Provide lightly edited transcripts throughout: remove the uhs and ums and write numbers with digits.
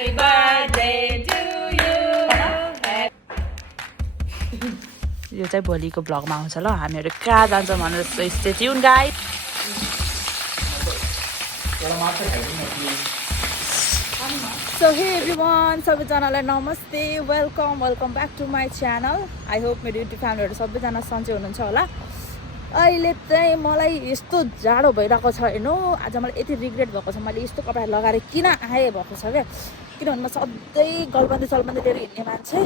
Happy birthday to you. यो चाहिँ भोलिको भ्लगमा आउँछ ल हामीहरू कहाँ जान्छ भनेर stay tune guys so hey everyone सबैजनालाई नमस्ते welcome back to my channel I hope मेरो युट्युब फ्यामिलीहरू सबैजना सन्चै हुनुहुन्छ होला अहिले चाहिँ मलाई यस्तो जाडो भइरहेको छ हेर्नु आज मलाई यति रिग्रेट भएको छ मैले यस्तो कपडा लगाएर किन आएँ भएको छ क्या किनभने म सधैँ गलबन्दी सलबन्दी लिएर हिँड्ने मान्छे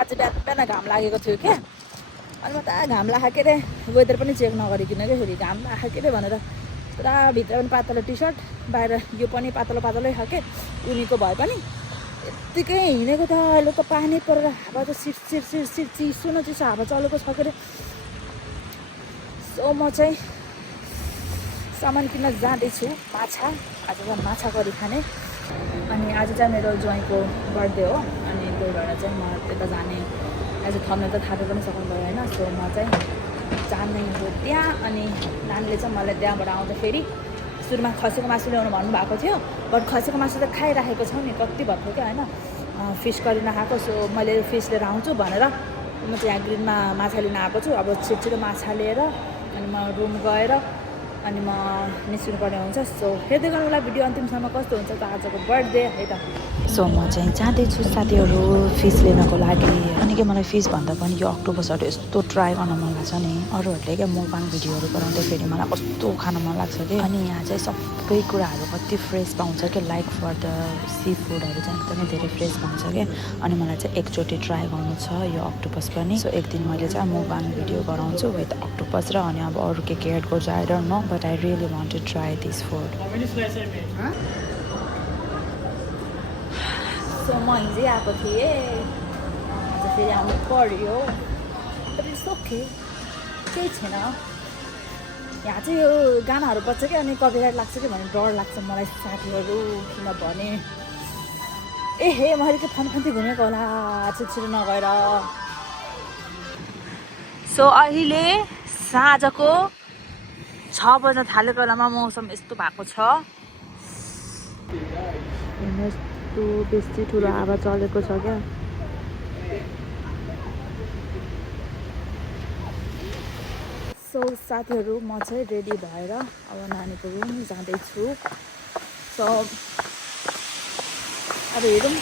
आज बिहान बिहान घाम लागेको थियो क्या अनि म त घाम लाग्यो के अरे वेदर पनि चेक नगरिकन क्या फेरि घाम लाग्यो के अरे भनेर पुरा भित्र पनि पातलो टी सर्ट बाहिर यो पनि पातलो पातलै खाके उनीको भए पनि यत्तिकै हिँडेको त अहिले त पानी परेर हावा त सिर चिसो न चिसो हावा चलेको छ के अरे सो म चाहिँ सामान किन्न जाँदैछु माछा आज चाहिँ माछा करी खाने अनि आज चाहिँ मेरो ज्वाइँको बर्थडे हो अनि त्यही भएर चाहिँ म त्यता जाने आज थम्ने त थाहा पनि सक्नुभयो होइन सो म चाहिँ जाने हो त्यहाँ अनि नानीले चाहिँ मलाई त्यहाँबाट आउँदाखेरि सुरुमा खसीको मासु ल्याउनु भन्नुभएको थियो बट खसीको मासु त खाइराखेको छौँ नि कति भएको क्या होइन फिस करी नखाएको सो मैले फिस लिएर आउँछु भनेर म चाहिँ यहाँ ग्रिनमा माछा लिन आएको छु अब छिटो माछा लिएर अनि म रुम गएर अनि म निस्किनु पर्ने हुन्छ सो हेर्दै गर्नु होला भिडियो अन्तिमसम्म कस्तो हुन्छ त आजको बर्थडे है त सो म चाहिँ जाँदैछु साथीहरू फिस लिनको लागि अनि के मलाई फिस भन्दा पनि यो अक्टोपसहरू यस्तो ट्राई गर्न मन लाग्छ नि अरूहरूले क्या मुकबाङ भिडियोहरू बनाउँदाखेरि मलाई कस्तो खान मन लाग्छ कि अनि यहाँ चाहिँ सबै कुराहरू कति फ्रेस पाउँछ क्या लाइक फर द सी फुडहरू चाहिँ एकदमै धेरै फ्रेस पाउँछ क्या अनि मलाई चाहिँ एकचोटि ट्राई गर्नु छ यो अक्टोपस पनि सो एक दिन मैले चाहिँ मुकबाङ भिडियो गराउँछु विथ अक्टोपस र अनि अब अरू के एड गर्छु I don't know but I really want to try this food. So म हिजै आएको थिएँ आज फेरि आउनु पर्यो तर इट्स ओके केही छैन यहाँ चाहिँ यो गानाहरू बज्छ कि अनि कपिराइट लाग्छ कि भन्ने डर लाग्छ मलाई साथीहरू किनभने ए हे मैले के फन्ती घुमेको होला छिटो नगएर सो अहिले साँझको 6 बज्न थालेको बेलामा मौसम यस्तो भएको छ यस्तो बेसी ठुलो हावा चलेको छ क्या सो साथीहरू म चाहिँ रेडी भएर अब नानीको रुम जाँदैछु सो अब हेरौँ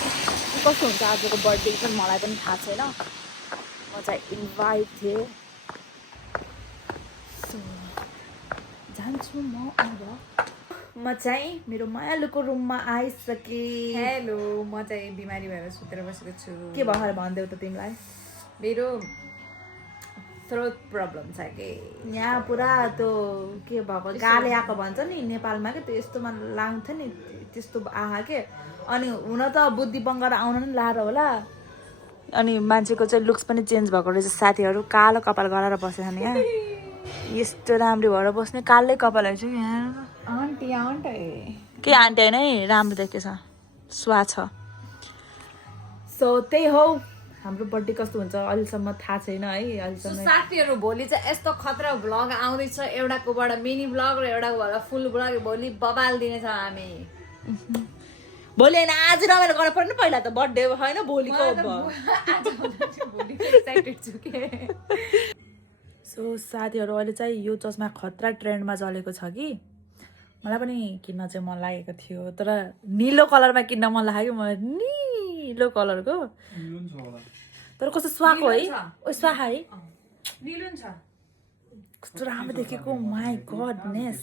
कस्तो हुन्छ आजको बर्थडे चाहिँ मलाई पनि थाहा छैन म चाहिँ इन्भाइट थिएँ जान्छु म अब म चाहिँ मेरो मायालुको रुममा आइसकेँ हेलो म चाहिँ बिमारी भएर सुतेर बसेको छु के भयो भनिदेऊ त तिमीलाई मेरो थ्रोट प्रब्लम छ कि यहाँ पुरा त्यो के भएको गाले आएको भन्छ नि नेपालमा के त्यो यस्तोमा लाग्थ्यो नि त्यस्तो आहा के अनि हुन त बुद्धि बङ्गाएर आउन नि लाएर होला अनि मान्छेको चाहिँ लुक्स पनि चेन्ज भएको रहेछ साथीहरू कालो कपाल गराएर बसेछ नि यहाँ यस्तो राम्रो भएर बस्ने कालै कपाल छु यहाँ आन्टी के आन्टी होइन है राम्रो देखेछ स्वा छ सो त्यही हो हाम्रो बर्थडे कस्तो हुन्छ अहिलेसम्म थाहा छैन है अहिलेसम्म साथीहरू भोलि चाहिँ यस्तो खतरा भ्लग आउँदैछ एउटाकोबाट मिनी भ्लग र एउटाकोबाट फुल भ्लग भोलि बबाल दिनेछ हामी भोलि होइन आज रमाइलो गर्नु पर्यो नि पहिला त बर्थडे होइन भोलिको सो साथीहरू अहिले चाहिँ यो चस्मा खतरा ट्रेन्डमा चलेको छ कि मलाई पनि किन्न चाहिँ मन लागेको थियो तर निलो कलरमा किन्न मन लाग्यो कि मलाई निलो कलरको तर कस्तो स्वाको है ओ स्वा है कस्तो राम्रो देखेको माई गडनेस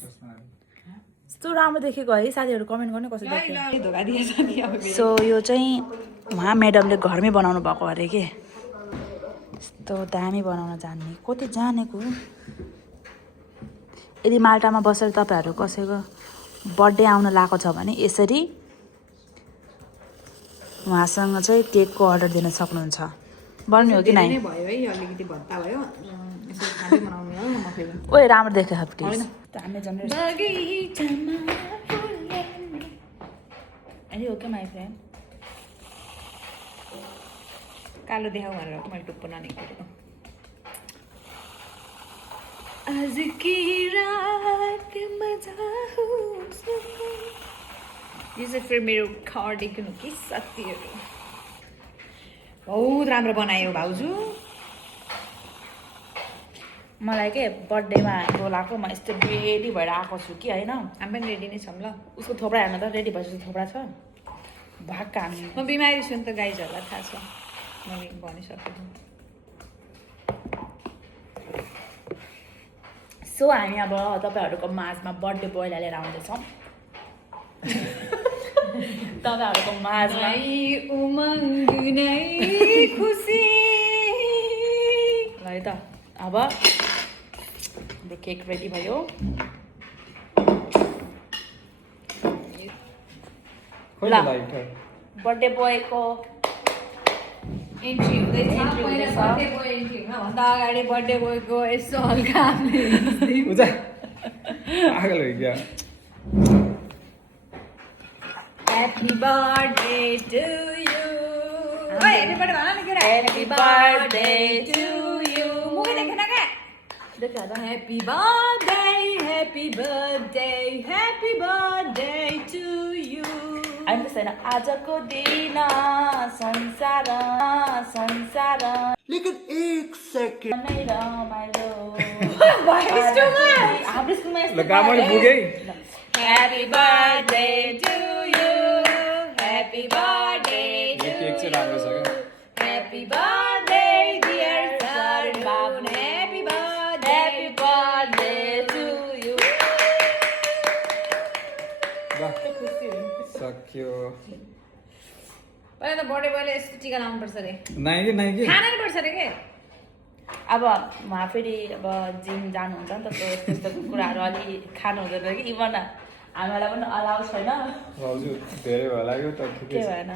कस्तो राम्रो देखेको है साथीहरू कमेन्ट गर्ने कस्तो देख्यो सो यो चाहिँ उहाँ म्याडमले घरमै बनाउनु भएको अरे के यस्तो दामी बनाउन जान्ने कति जानेको यदि माल्टामा बसेर तपाईँहरू कसैको बर्थडे आउन लागेको छ भने यसरी उहाँसँग चाहिँ केकको अर्डर दिन सक्नुहुन्छ बन्ने हो कि नै ओए राम्रो देख्यो हो क्या माई फ्रेन्ड कालो देखाउ भनेर मैले टुप्पो ननिकालेको आज की रात मजा यो चाहिँ फेरि मेरो कार्डिगन हो कि साथीहरू बहुत राम्रो बनायो भाउजू मलाई के बर्थडेमा बोलाएको म यस्तो रेडी भएर आएको छु कि होइन हामी पनि रेडी नै छौँ ल उसको थोप्रा हेर्नु त रेडी भएपछि थोप्रा छ भाग हामी म बिमारी छु नि त गाइजहरूलाई थाहा छ मैले भनिसकेको सो हामी अब तपाईँहरूको माझमा बर्थडे बोइला लिएर आउँदैछौँ तपाईँहरूको माझमा उमङ्ग नै खुसी है त अब केक रेडी भयो ल बर्थडे बोयको एन्ट्री हुँदैछ Entry पहिला हुँदैछ। बर्थडे बोय एन्ट्री हुनुभन्दा अगाडि बर्थडे बोयको यसो हल्का हामीले पागल हो क्या ह्याप्पी बर्थडे टु यु ओए ह्याप्पी बर्थडे भन न केरा Happy birthday to you. मुखै देखेन क्या देखा त happy birthday happy birthday to you हामी त छैन आजको दिन संसार संसार लेकिन एक सेकंड नै रमाइलो भयो स्कुलमा हाम्रो स्कुलमा ल गामले पुगेँ happy birthday to you happy birthday यो केक चाहिँ राम्रो छ क्या happy birthday dear Sarun happy birthday happy birthday to you ल सक्यो पहिला त बर्थडे बोयले यस्तो टिका लाउनु पर्छ रे नाइके नाइके खाना नि पर्छ रे के अब उहाँ फेरि अब जिम जानुहुन्छ नि त त्यस्तो यस्तो कुराहरू अलि खानु हुँदैन कि इभन हामीलाई पनि अलाउ छैन भाउजू धेरै भयो लाग्यो त के ठिकै छ भएन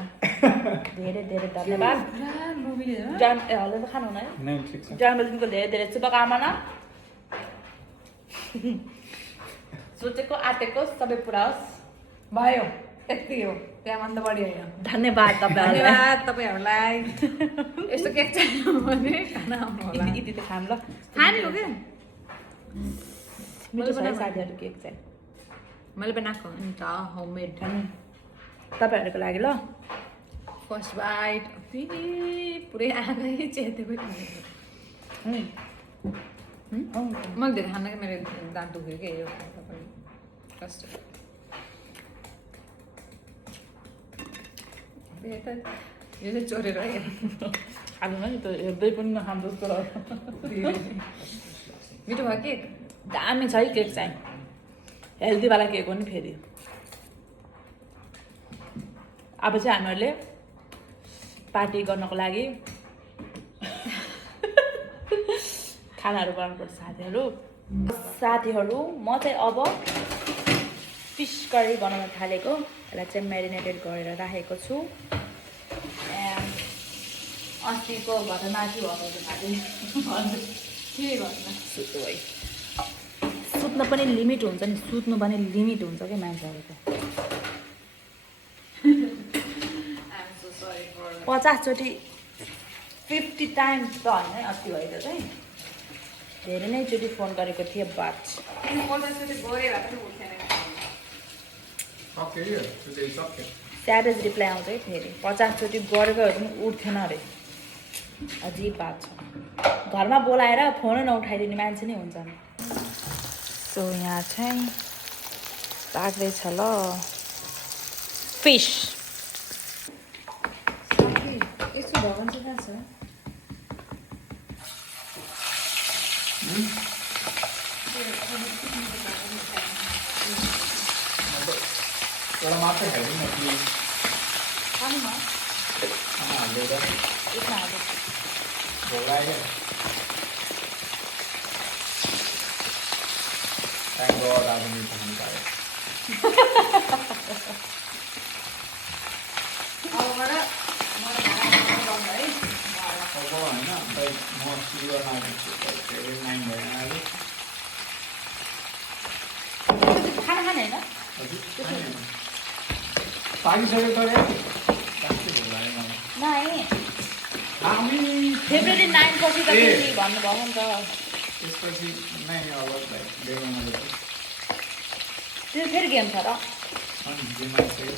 धेरै धेरै धन्यवाद जान ए हल्ला त खानु हुन है नै ठिक छ जन्मदिनको धेरै धेरै शुभकामना सोचेको आँटेको सबै पुरा होस् भयो यति हो त्यहाँभन्दा बढी होइन धन्यवाद तपाईँहरूलाई धन्यवाद तपाईँहरूलाई यस्तो केक चाहियो भने खाना आउनु होला यति यति त खाम ल खाने हो क्या मिठो छ है बनाएको। साथीहरू केक चाहिँ मैले बनाएको अन्त होममेड तपाईँहरूको लागि ल फर्स्ट बाइट पुरै आँखै चेते पनि मैले धेरै खान कि मेरो दाँत दुख्यो कि यो फर्स्ट यो चाहिँ चोरेर है खानु नि त हेर्दै पनि नखाम जस्तो लाग्यो मिठो भयो केक दामी छ है केक चाहिँ हेल्दीवाला केक हो नि फेरि अब चाहिँ हामीहरूले पार्टी गर्नको लागि खानाहरू बनाउनुपर्छ साथीहरू म चाहिँ अब फिस करी बनाउन थालेको यसलाई चाहिँ म्यारिनेटेड गरेर राखेको छु अस्तिको घटना के भएको के गर्नु सुत्नु है सुत्नु पनि लिमिट हुन्छ नि सुत्नु पनि लिमिट हुन्छ क्या मान्छेहरूको 50 चोटि 50 टाइम्स त होइन है अस्ति भएको चाहिँ धेरै नै चोटि फोन गरेको थिएँ बात सक्यो टुडे सक्यो स्याडेज रिप्लाई आउँछ है फेरि 50 चोटि गरेकोहरू पनि उठ्थेन अरे अजिब बात छ घरमा बोलाएर फोनै नउठाइदिने मान्छे नै हुन्छ नि सो यहाँ चाहिँ पाक्दैछ ल फिस यस्तो भगवान चाहिँ कहाँ छ एउटा मात्रै खाइदिउँ न कि खानुमा खाना हाल्दै यसमा हाल्नु भोक लाग्यो Thank God आज मिठो खानु पायो अबबाट अब होइन खै म सुरु गर्न आएको धेरै नाइन भएन अहिले खाना खाने होइन हजुर पाकिसक्यो तर साँच्चै भोक लाग्यो मलाई नाइ हामी फेब्रुअरी 9 पछि त फेरि भन्नुभएको नि त त्यसपछि नै अब बेङ्गलमा त्यो फेरि गेम छ र अनि जेमा चाहिँ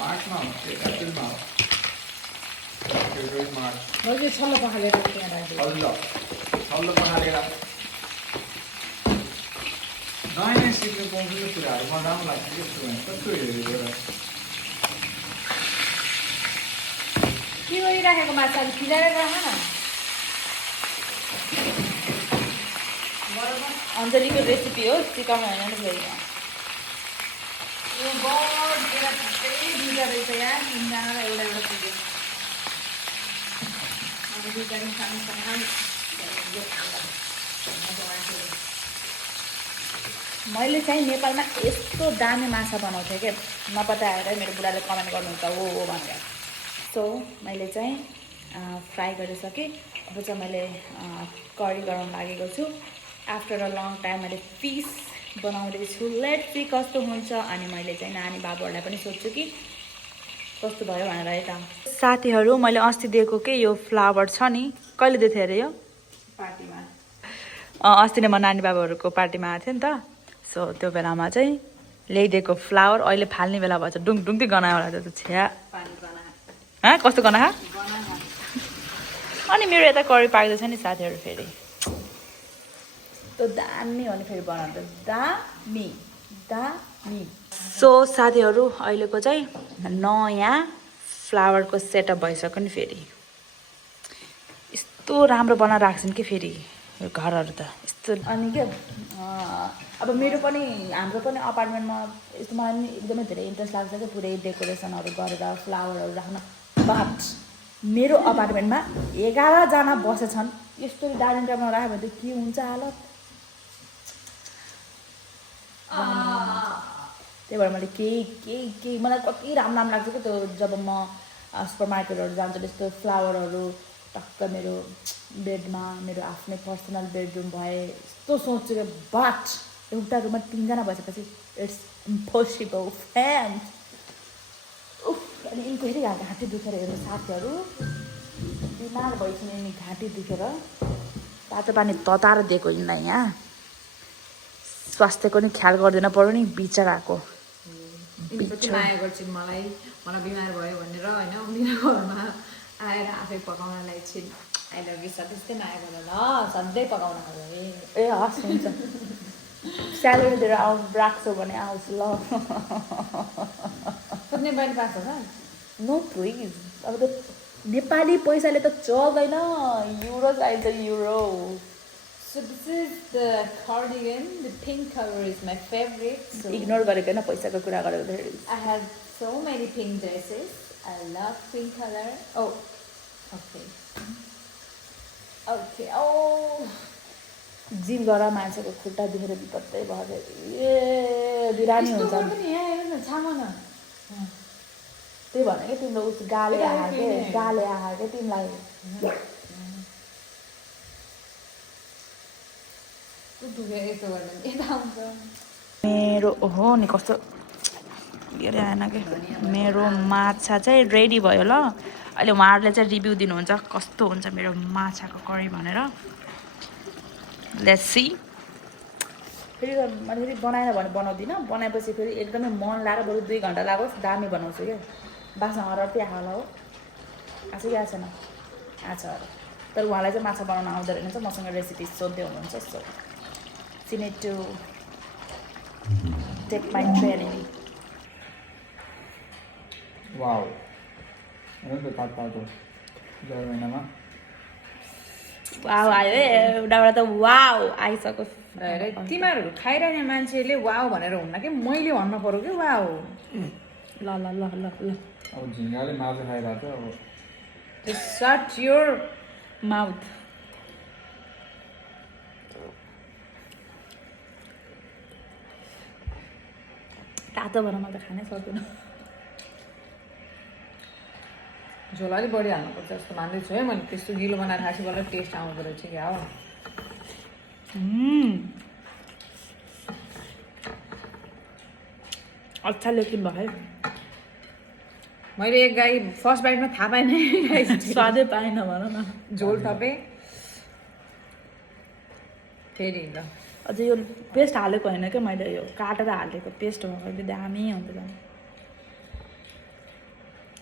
मार्चमा हो एप्रिलमा हो फेब्रुअरी मार्च मैले छल्लो पखालेर त्यहाँ राखिदिएँ छल्लो पखालेर नयाँ नयाँ सिक्नु पाउँछु यो कुराहरू मलाई राम्रो लाग्छ कस्तो हेरेर के गरिराखेको माछा फिजाएर राख न अञ्जलीको रेसिपी हो चिकन होइन नि फेरि यो बड तेरा त्यही दुईवटा रहेछ यहाँ तिनजनालाई एउटा एउटा पुग्यो अब दुईवटा मैले चाहिँ नेपालमा यस्तो दामी माछा बनाउँथेँ क्या नपत्याएर मेरो बुढाले कमेन्ट गर्नुहुन्छ हो भनेर सो मैले चाहिँ फ्राई गरिसकेँ अब चाहिँ मैले करी गराउन लागेको छु आफ्टर अ लङ टाइम मैले फिस बनाउँदैछु लेट्स सी कस्तो हुन्छ अनि मैले चाहिँ नानी बाबुहरूलाई पनि सोध्छु कि कस्तो भयो भनेर है त साथीहरू मैले अस्ति दिएको के यो फ्लावर छ नि कहिले दिएको थिएँ अरे यो पार्टीमा अस्ति नै म नानी बाबुहरूको पार्टीमा आएको थिएँ नि त सो त्यो बेलामा चाहिँ ल्याइदिएको फ्लावर अहिले फाल्ने बेला भएछ डुङडुङती गनायो होला त्यो छ्या पानी गना कस्तो गना अनि मेरो यता करी पाक्दैछ नि साथीहरू फेरि त्यो दामी हो नि फेरि बनाउँदा दामी सो साथीहरू अहिलेको चाहिँ नयाँ फ्लावरको सेटअप भइसक्यो नि फेरि यस्तो राम्रो बनाएर राख्छन् कि फेरि यो घरहरू त यस्तो अनि के अब मेरो पनि हाम्रो पनि अपार्टमेन्टमा यस्तो मलाई पनि एकदमै धेरै इन्ट्रेस्ट लाग्छ क्या पुरै डेकोरेसनहरू गरेर फ्लावरहरू राख्न बट मेरो अपार्टमेन्टमा 11जना बसेछन् यस्तो डाइनिङ टेबलमा राख्यो भने त के हुन्छ हालत त्यही भएर मैले केही मलाई कति राम्रो लाग्छ क्या त्यो जब म सुपर मार्केटहरू जान्छु त्यस्तो फ्लावरहरू टक्क मेरो बेडमा मेरो आफ्नै पर्सनल बेडरुम भए यस्तो सोच्छु क्या बट एउटा रुममा 3जना बसेपछि इट्स इम्पोसिबल फ्यान अनि यिनको फेरि घाँटी दुखेर हेर्नु साथीहरू बिमार भइसक्यो यिनी घाँटी दुखेर तातो पानी तताएर दिएको यिनलाई यहाँ स्वास्थ्यको नि ख्याल गर्दैन पऱ्यो नि बिचराको माया गर्छिन् मलाई बिमार भयो भनेर होइन उनीहरूको घरमा आएर आफै पकाउनलाई छिन् आई लभ यु त्यस्तै माया गर ल सधैँ पकाउन खोज्यो ए हस् हुन्छ स्यालेरी दिएर राख्छौ भने आउँछु ल खोज्ने बाहिर पाएको छ नो प्लिज अब त नेपाली पैसाले त चल्दैन युरो चाहिन्छ euro So this is the cardigan. The pink color is my favorite. So ignore गरेको होइन पैसाको कुरा गरेको धेरै I have so many pink dresses. I love pink color. Oh, okay. Okay. Oh. Gym गर मान्छेको खुट्टा दुखेर विपत्तै भयो ए बिरामी हुन्छ त्यही भने कि तिम्रो उस गाले आहा के तिमीलाई मेरो ओहो नि कस्तो लिएर आएन कि मेरो माछा चाहिँ रेडी भयो ल अहिले उहाँहरूले चाहिँ रिभ्यू दिनुहुन्छ कस्तो हुन्छ मेरो माछाको करी भनेर लेट्स सी फेरि मैले फेरि बनाएन भने बनाउँदिनँ बनाएपछि फेरि एकदमै मन लाएर बरु 2 घन्टा लागोस् दामी बनाउँछु क्या बासना हरार त्यहाँ होला हो आएको कि आएको छैन आएको छ अरे तर उहाँलाई चाहिँ माछा बनाउन आउँदो रहेछ मसँग रेसिपी सोध्दै हुनुहुन्छ so you need to take my training. Wow हेर्नु त तातो जाडो महिनामा वाउ आयो है एउटाबाट त वाउ आइसक्यो तिमीहरू खाइरहने मान्छेले वाउ भनेर हुन्न कि मैले भन्नु पर्यो कि वाउ ल ल ल ल ल अब झिङ्गाले माछा खाइरहेको छ अब Just shut your माउथ तातो भएर म त खानै सक्दिनँ झोल अलिक बढी हाल्नुपर्छ जस्तो मान्दैछु है मैले त्यस्तो गिलो बनाएर खाएपछि बल्ल टेस्ट आउँदो रहेछ क्या हो अच्छा लेकिन भयो मैले एक गाई फर्स्ट बाइटमा थाहा पाएन स्वादै पाएन भन न झोल थपेँ फेरि ल अझै यो पेस्ट हालेको होइन क्या मैले यो काटेर हालेको पेस्ट भएको त्यो दामी हुन्छ झन्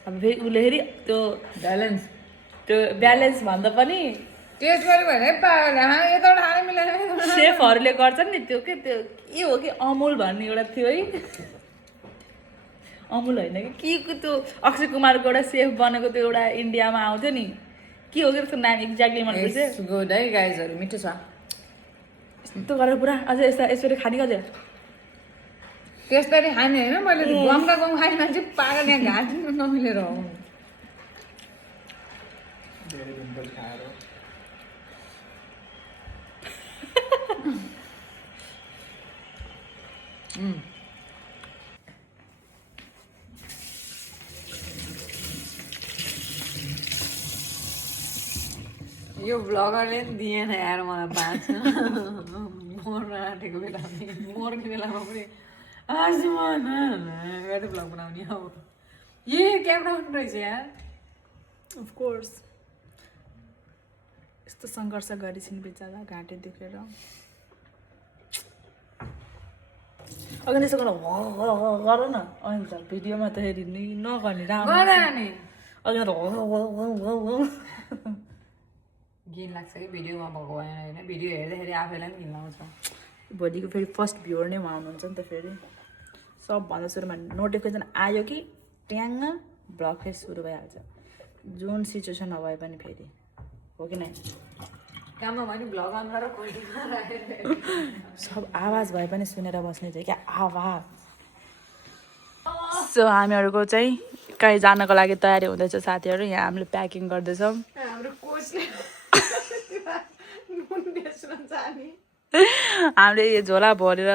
अब फेरि उसले फेरि त्यो ब्यालेन्स ब्यालेन्स भन्दा पनि टेस्ट गऱ्यो भने पागल यताबाट हाले मिलाएर सेफहरूले गर्छन् नि त्यो के हो कि अमुल भन्ने एउटा थियो है अमुल होइन कि के त्यो अक्षय कुमारको एउटा सेफ बनेको त्यो एउटा इन्डियामा आउँथ्यो नि के हो कि त्यसको नाम एक्ज्याक्टली मन पर्छ गुड है गाइजहरू मिठो छ यस्तो गरेर पुरा अझै यसरी खाने कति त्यसरी खाने होइन मैले गमका गम खाने मान्छे पागल यहाँ घाँस नमिलेर हो धेरै पिम्पल्स खाएर यो भ्लगरले नि दिएन यार मलाई बाँच्न मर्न आँटेको बेला मर्ने बेलामा पनि आजमान गर्दै भ्लग बनाउने अब ए क्यामेरा आउनु रहेछ यार अफकोर्स यस्तो सङ्घर्ष गरिछन् बिचरा घाँटी दुखेर अघि त्यसो गर न अनि त भिडियोमा त हेरि नगर्ने राम्रो नि अघि त घिन लाग्छ कि भिडियोमा भएको भएन होइन भिडियो हेर्दाखेरि आफैलाई पनि घिन लाउँछ भोलिको फेरि फर्स्ट भ्युवर नै उहाँ हुनुहुन्छ नि त फेरि सबभन्दा सुरुमा नोटिफिकेसन आयो कि ट्याङ्ग भ्लग फेरि सुरु भइहाल्छ जुन सिचुएसन नभए पनि फेरि हो कि नै काममा भयो नि भ्लग अन गरेर खोल्टीमा राखेर सब आवाज भए पनि सुनेर बस्ने चाहिँ क्या आवाज सो हामीहरूको चाहिँ कहीँ जानको लागि तयारी हुँदैछ साथीहरू यहाँ हामीले प्याकिङ गर्दैछौँ हाम्रो कोचले नुन बेच्न जाने हामीले यो झोला भरेर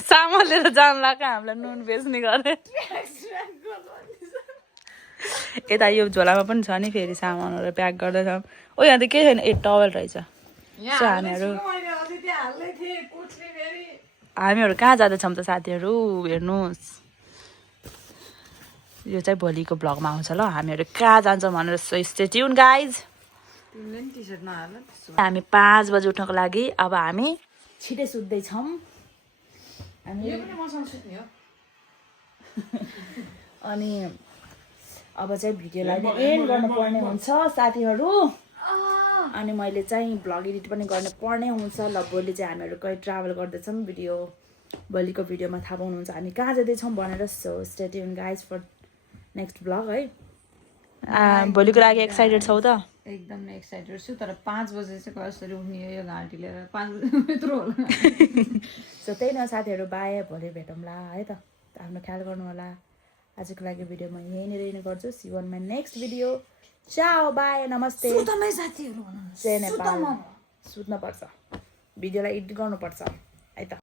सामान लिएर जानु लाग्यो हामीलाई नुन बेच्ने गरेर यता यो झोलामा पनि छ नि फेरि सामानहरू प्याक गर्दैछौँ ओ यहाँ त केही छैन ए टवेल रहेछ सो हामीहरू कहाँ जाँदैछौँ त साथीहरू हेर्नुहोस् यो चाहिँ भोलिको भ्लगमा आउँछ ल हामीहरू कहाँ जान्छौँ भनेर stay tune guys T shirt नहाल हामी 5 बजी उठ्नको लागि अब हामी छिटै सुत्दैछौँ अनि अब चाहिँ भिडियोलाई नै एन्ड गर्नुपर्ने हुन्छ साथीहरू अनि मैले चाहिँ भ्लग एडिट पनि गर्नुपर्ने हुन्छ ल भोलि चाहिँ हामीहरू कहीँ ट्राभल गर्दैछौँ भिडियो भोलिको भिडियोमा थाहा पाउनुहुन्छ हामी कहाँ जाँदैछौँ भनेर so stay tune guys for next vlog है भोलिको लागि एक्साइटेड छौ त एकदम एक्साइटेड छु तर 5 बजे चाहिँ कसरी उठ्ने यो घाँटी लिएर 5 बजे यत्रो होला सो त्यही न साथीहरू बाई भोलि भेटौँला है त आफ्नो ख्याल गर्नु होला आजको लागि भिडियो म यहीँनिर एन्ड गर्छु see one my next video ciao bye नमस्ते साथीहरू जय नेपाल सुत्नुपर्छ भिडियोलाई एडिट गर्नुपर्छ है त